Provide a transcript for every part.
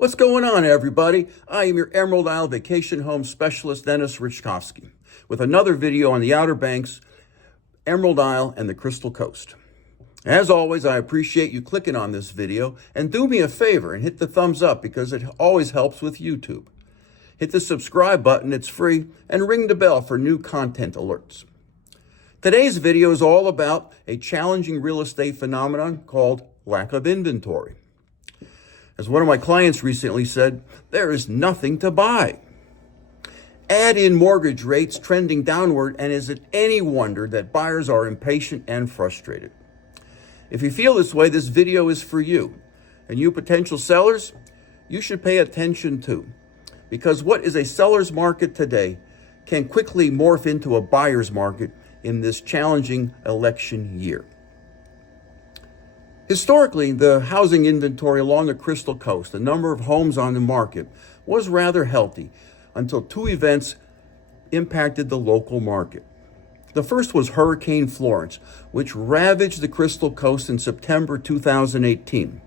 What's going on, everybody? I am your Emerald Isle Vacation Home Specialist, Dennis Richkovsky, with another video on the Outer Banks, Emerald Isle, and the Crystal Coast. As always, I appreciate you clicking on this video, and do me a favor and hit the thumbs up because it always helps with YouTube. Hit the subscribe button, it's free, and ring the bell for new content alerts. Today's video is all about a challenging real estate phenomenon called lack of inventory. As one of my clients recently said, there is nothing to buy. Add in mortgage rates trending downward, and is it any wonder that buyers are impatient and frustrated? If you feel this way, this video is for you. And you potential sellers, you should pay attention too. Because what is a seller's market today can quickly morph into a buyer's market in this challenging election year. Historically, the housing inventory along the Crystal Coast, the number of homes on the market, was rather healthy until two events impacted the local market. The first was Hurricane Florence, which ravaged the Crystal Coast in September 2018.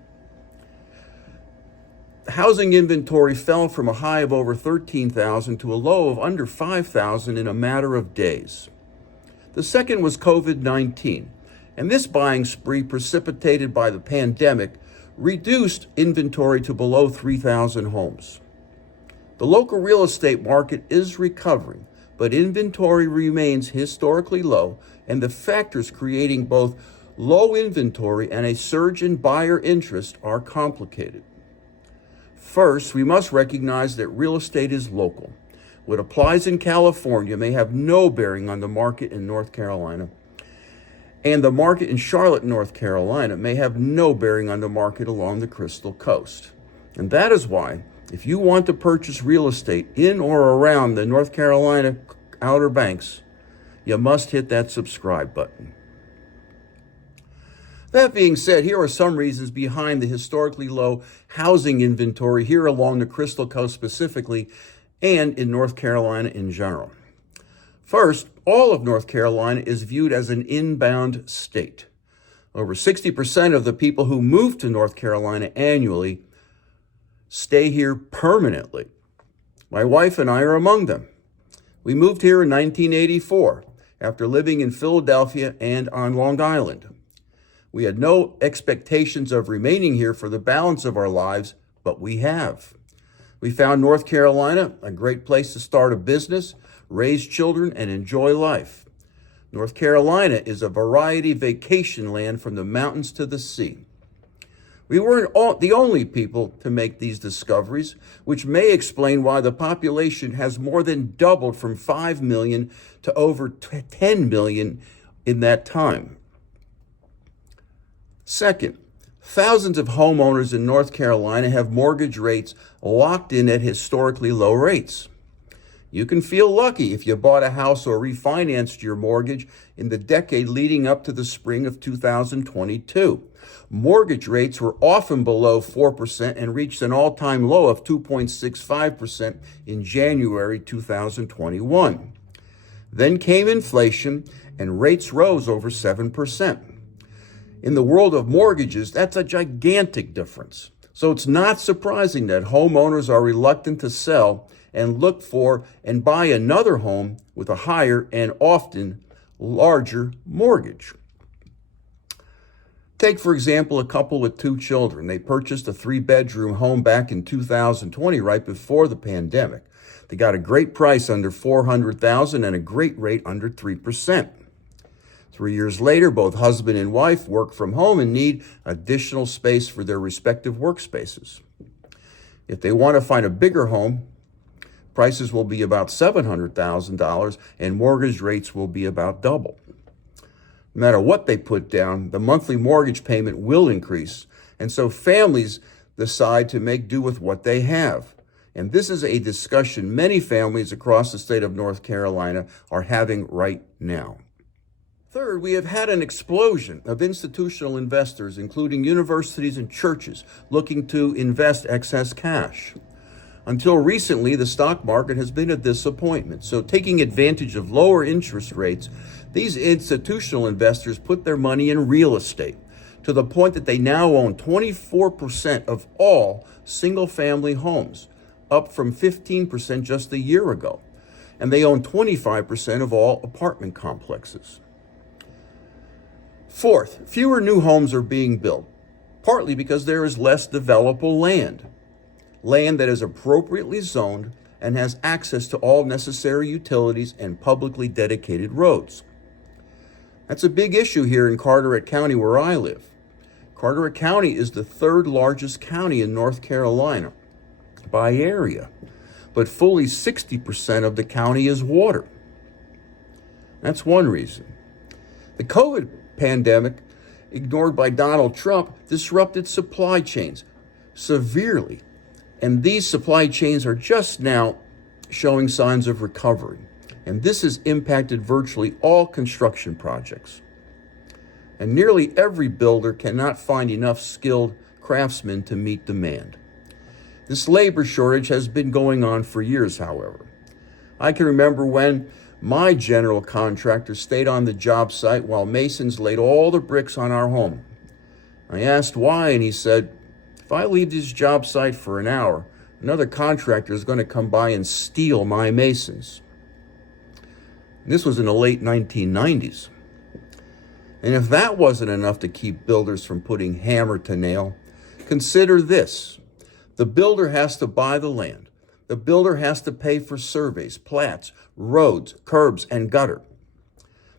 The housing inventory fell from a high of over 13,000 to a low of under 5,000 in a matter of days. The second was COVID-19. And this buying spree, precipitated by the pandemic, reduced inventory to below 3,000 homes. The local real estate market is recovering, but inventory remains historically low, and the factors creating both low inventory and a surge in buyer interest are complicated. First, we must recognize that real estate is local. What applies in California may have no bearing on the market in North Carolina, and the market in Charlotte, North Carolina may have no bearing on the market along the Crystal Coast. And that is why, if you want to purchase real estate in or around the North Carolina Outer Banks, you must hit that subscribe button. That being said, here are some reasons behind the historically low housing inventory here along the Crystal Coast specifically, and in North Carolina in general. First, all of North Carolina is viewed as an inbound state. Over 60% of the people who move to North Carolina annually stay here permanently. My wife and I are among them. We moved here in 1984 after living in Philadelphia and on Long Island. We had no expectations of remaining here for the balance of our lives, but we have. We found North Carolina a great place to start a business, raise children, and enjoy life. North Carolina is a variety vacation land from the mountains to the sea. We weren't the only people to make these discoveries, which may explain why the population has more than doubled from 5 million to over 10 million in that time. Second, thousands of homeowners in North Carolina have mortgage rates locked in at historically low rates. You can feel lucky if you bought a house or refinanced your mortgage in the decade leading up to the spring of 2022. Mortgage rates were often below 4% and reached an all-time low of 2.65% in January 2021. Then came inflation, and rates rose over 7%. In the world of mortgages, that's a gigantic difference. So it's not surprising that homeowners are reluctant to sell and look for and buy another home with a higher and often larger mortgage. Take, for example, a couple with 2 children. They purchased a 3-bedroom home back in 2020, right before the pandemic. They got a great price under $400,000 and a great rate under 3%. 3 years later, both husband and wife work from home and need additional space for their respective workspaces. If they want to find a bigger home, prices will be about $700,000 and mortgage rates will be about double. No matter what they put down, the monthly mortgage payment will increase, and so families decide to make do with what they have. And this is a discussion many families across the state of North Carolina are having right now. Third, we have had an explosion of institutional investors, including universities and churches, looking to invest excess cash. Until recently, the stock market has been a disappointment. So taking advantage of lower interest rates, these institutional investors put their money in real estate to the point that they now own 24% of all single-family homes, up from 15% just a year ago. And they own 25% of all apartment complexes. Fourth, fewer new homes are being built, partly because there is less developable land that is appropriately zoned and has access to all necessary utilities and publicly dedicated roads. That's a big issue here in Carteret County, where I live. Carteret County is the third largest county in North Carolina by area, but fully 60% of the county is water. That's one reason. The COVID pandemic, ignored by Donald Trump, disrupted supply chains severely, and these supply chains are just now showing signs of recovery, and this has impacted virtually all construction projects. And nearly every builder cannot find enough skilled craftsmen to meet demand. This labor shortage has been going on for years, however. I can remember when my general contractor stayed on the job site while masons laid all the bricks on our home. I asked why, and he said, "If I leave this job site for an hour, another contractor is going to come by and steal my masons." This was in the late 1990s. And if that wasn't enough to keep builders from putting hammer to nail, consider this. The builder has to buy the land. The builder has to pay for surveys, plats, roads, curbs, and gutter.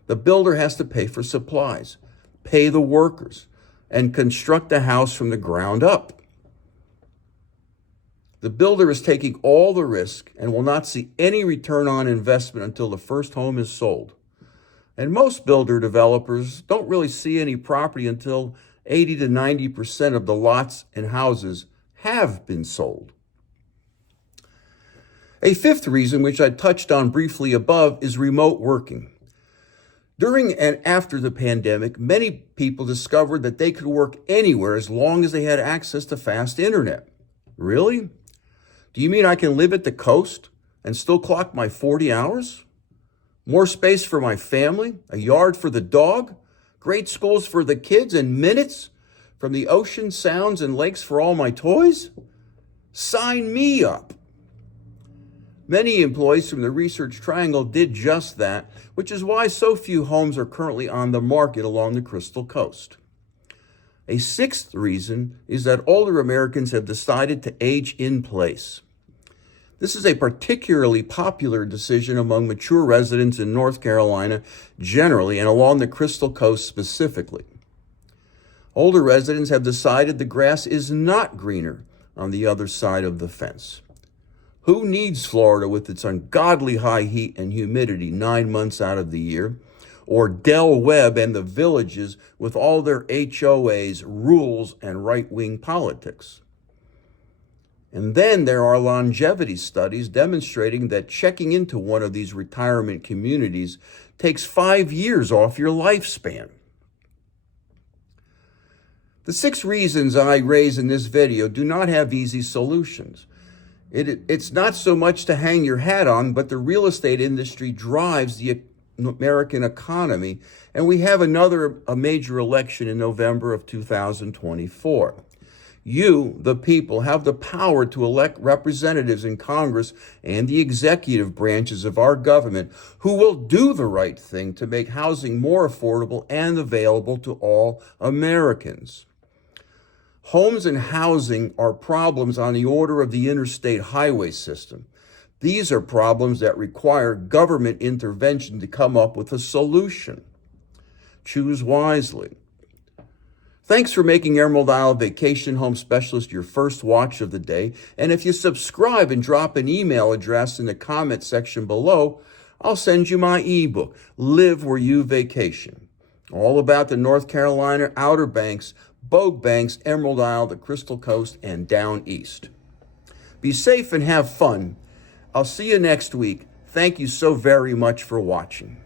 The builder has to pay for supplies, pay the workers, and construct the house from the ground up. The builder is taking all the risk and will not see any return on investment until the first home is sold. And most builder developers don't really see any property until 80 to 90% of the lots and houses have been sold. A fifth reason, which I touched on briefly above, is remote working. During and after the pandemic, many people discovered that they could work anywhere as long as they had access to fast internet. Really? Do you mean I can live at the coast and still clock my 40 hours? More space for my family, a yard for the dog, great schools for the kids, and minutes from the ocean, sounds, and lakes for all my toys? Sign me up. Many employees from the Research Triangle did just that, which is why so few homes are currently on the market along the Crystal Coast. A sixth reason is that older Americans have decided to age in place. This is a particularly popular decision among mature residents in North Carolina generally and along the Crystal Coast specifically. Older residents have decided the grass is not greener on the other side of the fence. Who needs Florida with its ungodly high heat and humidity 9 months out of the year? Or Del Webb and the Villages with all their HOAs, rules, and right-wing politics? And then there are longevity studies demonstrating that checking into one of these retirement communities takes 5 years off your lifespan. The 6 reasons I raise in this video do not have easy solutions. It's not so much to hang your hat on, but the real estate industry drives the American economy, and we have a major election in November of 2024. You, the people, have the power to elect representatives in Congress and the executive branches of our government who will do the right thing to make housing more affordable and available to all Americans. Homes and housing are problems on the order of the interstate highway system. These are problems that require government intervention to come up with a solution. Choose wisely. Thanks for making Emerald Isle Vacation Home Specialist your first watch of the day. And if you subscribe and drop an email address in the comment section below, I'll send you my ebook, Live Where You Vacation. All about the North Carolina Outer Banks, Bogue Banks, Emerald Isle, the Crystal Coast, and down east. Be safe and have fun. I'll see you next week. Thank you so very much for watching.